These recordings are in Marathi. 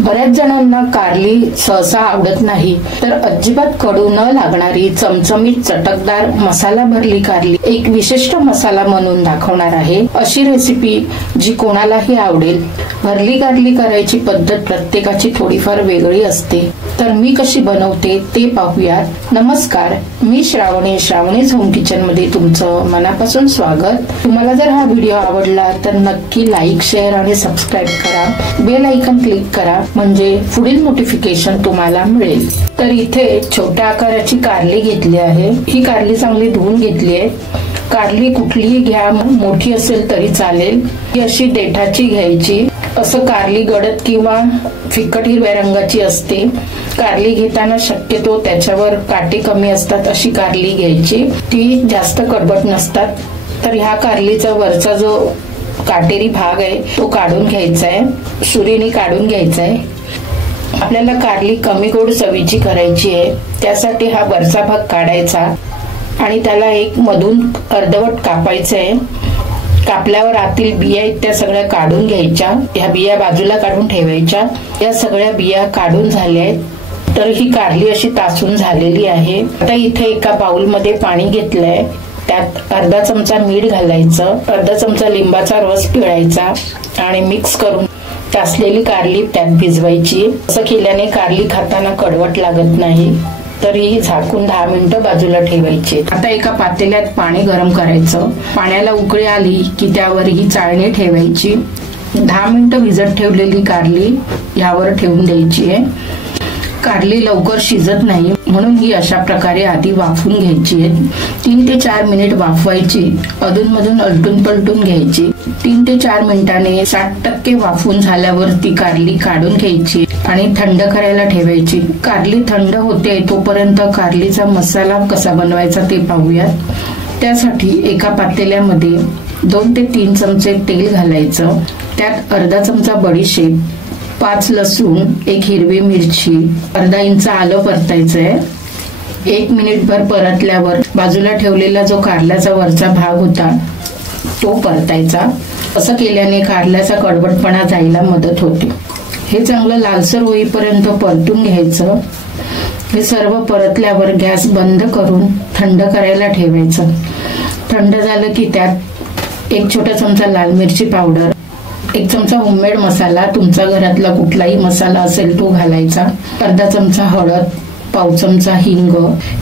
बऱ्याच जणांना कारली सहसा आवडत नाही, तर अजिबात कडू न लागणारी चमचमीत चटकदार मसाला भरली कारली एक विशिष्ट मसाला म्हणून दाखवणार आहे। अशी रेसिपी जी कोणालाही आवडेल। भरली कारली करायची पद्धत प्रत्येकाची थोडीफार वेगळी असते, तर मी कशी बनवते ते पाहूयात। नमस्कार, मी श्रावणीज होम किचन मध्ये तुमचं मनापासून स्वागत। तुम्हाला जर हा व्हिडिओ आवडला तर नक्की लाईक, शेअर आणि सबस्क्राईब करा। बेल आयकॉन क्लिक करा, म्हणजे पुढील नोटिफिकेशन तुम्हाला मिळेल। तर इथे छोट्या आकाराची कारली घेतली आहे। ही कारली चांगली धुवून घेतली आहे। कारली कुठलीही घ्या, मोठी असेल तरी चालेल। ही अशी देठाची घ्यायची। असं कारली गडद किंवा फिकट हिरव्या रंगाची असते। कारली घेताना शक्यतो त्याच्यावर काटे कमी असतात अशी कारली घ्यायची, ती जास्त कडबट नसतात। तर ह्या कारलीचा वरचा जो काटेरी भाग आहे तो काढून घ्यायचा आहे, सुरीने काढून घ्यायचा आहे। आपल्याला कारली कमी गोड चवीची करायची आहे, त्यासाठी हा वरचा भाग काढायचा आणि त्याला एक मधून अर्धवट कापायचं आहे। कापल्यावर आतील बिया आहेत त्या सगळ्या काढून घ्यायच्या। ह्या बिया बाजूला काढून ठेवायच्या। या सगळ्या बिया काढून झाल्या आहेत। तर ही कारली अशी तासून झालेली आहे। आता इथे एका बाउल मध्ये पाणी घेतलंय, त्यात अर्धा चमचा मीठ घालायचं, अर्धा चमचा लिंबाचा रस पिळायचा आणि मिक्स करून तासलेली कारली त्यात भिजवायची। असं केल्याने कारली खाताना कडवट लागत नाही। तर ही झाकून 10 मिनिटं बाजूला ठेवायची। आता एका पातेल्यात पाणी गरम करायचं। पाण्याला उकळी आली की त्यावर ही चाळणी ठेवायची। 10 मिनिटं भिजत ठेवलेली कारली यावर ठेवून द्यायची आहे। कारली लवकर शिजत नाही, म्हणून ही अशा प्रकारे आधी वाफून घ्यायची आहे। 3 ते 4 मिनिट वाफवायची, अधूनमधून अलटून पलटून घ्यायची। 3 ते 4 मिनिटांनी 60% वाफून झाल्यावर ती कारली काढून घ्यायची आणि थंड करायला ठेवायची। कारली थंड होते तोपर्यंत कारलीचा मसाला कसा बनवायचा ते पाहूयात। त्यासाठी एका पातेल्यामध्ये 2 ते 3 चमचे तेल घालायचं। त्यात अर्धा चमचा बडीशेप, 5 लसूण, 1 हिरवी मिरची, अर्धा इंच आलं परतायचंय। 1 मिनिटभर परतल्यावर बाजूला ठेवलेला जो कारल्याचा वरचा भाग होता तो परतायचा। असं केल्याने कारल्याचा कडवटपणा जायला मदत होते। हे चांगलं लालसर होईपर्यंत परतून घ्यायचं। हे सर्व परतल्यावर गॅस बंद करून थंड करायला ठेवायचं। थंड झालं की त्यात 1 छोटा चमचा लाल मिरची पावडर, 1 चमचा होममेड मसाला, तुमचा घरातला कुठलाही मसाला असेल तो घालायचा, अर्धा चमचा हळद, पाव चमचा हिंग,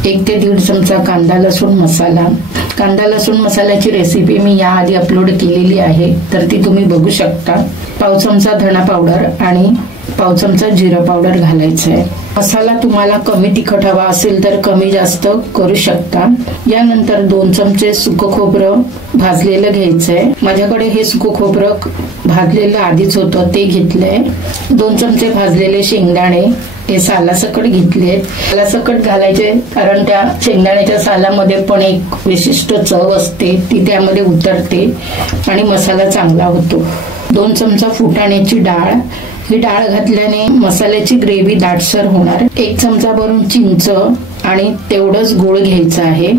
1 ते 1.5 चमचा कांदा लसूण मसाला। कांदा लसूण मसाल्याची रेसिपी मी याआधी अपलोड केलेली आहे, तर ती तुम्ही बघू शकता। पाव चमचा धना पावडर आणि पाव चमचा जिरा पावडर घालायचं आहे। मसाला तुम्हाला कमी तिखट हवा असेल तर कमी जास्त करू शकता। यानंतर 2 चमचे सुकं खोबरं भाजलेलं घ्यायचंय। माझ्याकडे हे सुकं खोबरं भाजलेलं आधीच होतं ते घेतलंय। 2 चमचे भाजलेले शेंगदाणे हे सालासकट घेतलेत। सालासकट घालायचे कारण त्या शेंगदाण्याच्या सालामध्ये पण एक विशिष्ट चव असते, ती त्यामध्ये उतरते आणि मसाला चांगला होतो। 2 चमचा फुटाण्याची डाळ, ही डाळ घातल्याने मसाल्याची ग्रेव्ही दाटसर होणार। 1 चमचा भरून चिंच आणि तेवढंच गूळ घ्यायचं आहे।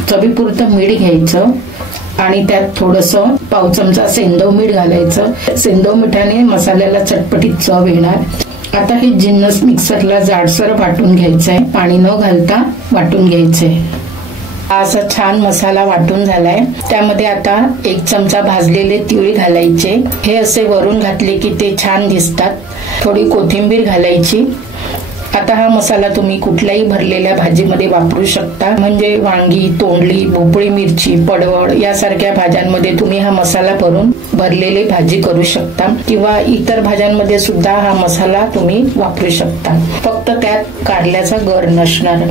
चवीपुरतं मीठ घ्यायचं आणि त्यात थोडंसं पाव चमचा सेंधव मीठ घालायचं। सेंधव मिठाने मसाल्याला चटपटीत चव येणार। आता हे जिन्नस मिक्सरला जाडसर वाटून घ्यायचंय, पाणी न घालता वाटून घ्यायचंय। असा छान मसाला वाटून झालाय। त्यामध्ये आता 1 चमचा भाजलेले तीळ घालायचे। हे असे वरून घातले की ते छान दिसतात। थोडी कोथिंबीर घालायची। आता हा मसाला तुम्ही कुठल्याही भरलेल्या भाजीमध्ये वापरू शकता, म्हणजे वांगी, तोंडली, भोपळी मिरची, पडवळ यासारख्या भाज्यांमध्ये तुम्ही हा मसाला भरून भरलेली भाजी करू शकता, किंवा इतर भाज्यांमध्ये सुद्धा हा मसाला तुम्ही वापरू शकता। फक्त त्यात कारल्याचा गर नसणार।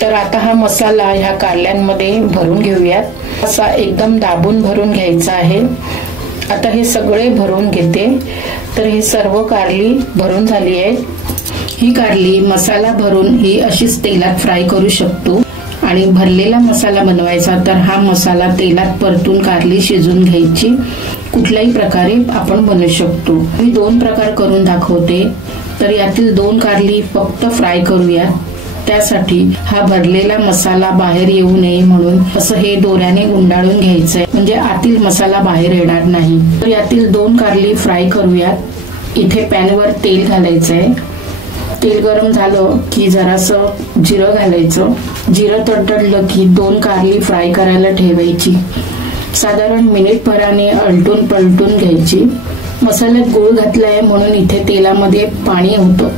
तर आता हा मसाला ह्या कारल्यांमध्ये भरून घेऊयात। असा एकदम दाबून भरून घ्यायचा आहे। आता हे सगळे भरून घेते। तर हे सर्व कारली भरून झाली आहे। ही कारली मसाला भरून ही अशीच तेलात फ्राय करू शकतो, आणि भरलेला मसाला बनवायचा तर हा मसाला तेलात परतून कारली शिजून घ्यायची। कुठल्याही प्रकारे आपण बनवू शकतो। मी 2 प्रकार करून दाखवते। तर यातील 2 कारली फक्त फ्राय करूया। त्यासाठी हा भरलेला मसाला बाहेर येऊ नये म्हणून असं हे दोऱ्याने गुंडाळून घ्यायचंय, म्हणजे आतील मसाला बाहेर येणार नाही। तर यातील 2 कारली फ्राय करूयात। इथे पॅनवर तेल घालायचं आहे. तेल गरम झालं की जरासं जिरं घालायचं. जिरं तडतडलं की 2 कारली फ्राय करायला ठेवायची. साधारण मिनिटभराने आलटून पलटून घ्यायची. मसाल्यात गूळ घातलाय म्हणून इथे तेलामध्ये पाणी होतं.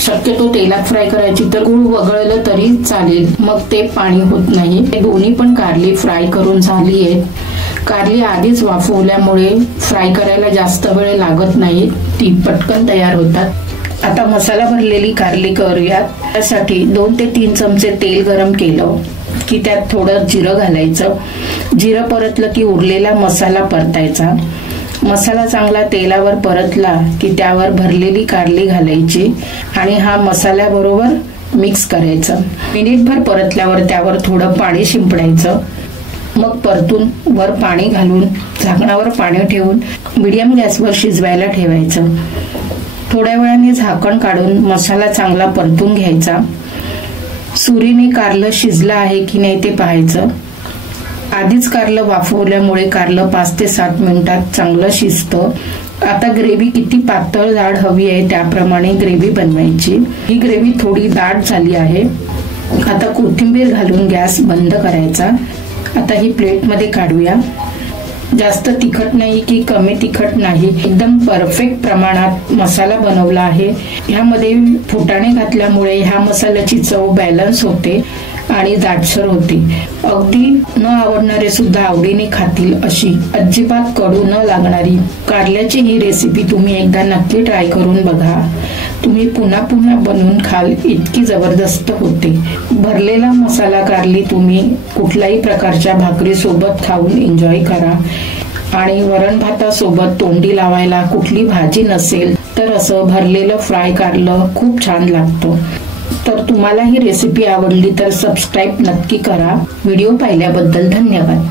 शक्यतो तेलात फ्राय करायची तर गूळ वगळलं तरी चालेल, मग ते पाणी होत नाही. दोन्ही पण कारली फ्राय करून झाली आहेत. कारली आधीच वाफवल्यामुळे फ्राय करायला जास्त वेळ लागत नाही, ती पटकन तयार होतात. आता मसाला भरलेली कारली करूयात. त्यासाठी 2 ते 3 चमचे तेल गरम केलं की त्यात थोडं जिरं घालायचं. जिरं परतलं की उरलेला मसाला परतायचा. मसाला चांगला तेलावर परतला की त्यावर भरलेली कारली घालायची आणि हा मसाल्याबरोबर मिक्स करायचं. मिनिटभर परतल्यावर त्यावर थोडं पाणी शिंपडायचं. मग परतून वर पाणी घालून झाकणावर पाणी ठेवून मीडियम गॅसवर शिजवायला ठेवायचं. थोड्या वेळाने झाकण काढून मसाला चांगला परतून घ्यायचा. सुरीने कारलं शिजलं आहे की नाही ते पाहायचं. आधीच कारलं वाफवल्यामुळे कारलं 5 ते 7 मिनिटात चांगलं शिजतं. आता ग्रेव्ही किती पातळ जाड हवी आहे त्याप्रमाणे ग्रेव्ही बनवायची. ही ग्रेव्ही थोडी दाट झाली आहे. आता कोथिंबीर घालून गॅस बंद करायचा. आता ही प्लेटमध्ये काढूया. जास्त तिखट नाही की कमी तिखट नाही, एकदम परफेक्ट प्रमाणात मसाला बनवला आहे. ह्यामध्ये फुटाणे घातल्यामुळे ह्या मसाल्याची चव बॅलन्स होते आणि दाटसर होते. अगदी न आवडणारे सुद्धा आवडीने खातील अशी अजिबात कडू न लागणारी कारल्याची ही रेसिपी तुम्ही एकदा नक्की ट्राय करून बघा. तुम्ही पुन्हा पुन्हा बनवून खाल, इतकी जबरदस्त होते. भरलेला मसाला कारली तुम्ही कुठल्याही प्रकारच्या भाकरी सोबत खाऊन एन्जॉय करा. आणि वरण भातासोबत तोंडी लावायला कुठली भाजी नसेल तर असं भरलेलं फ्राय कारलं खूप छान लागतं. तर तुम्हाला ही रेसिपी आवडली तर सबस्क्राईब नक्की करा. व्हिडिओ पाहिल्याबद्दल धन्यवाद.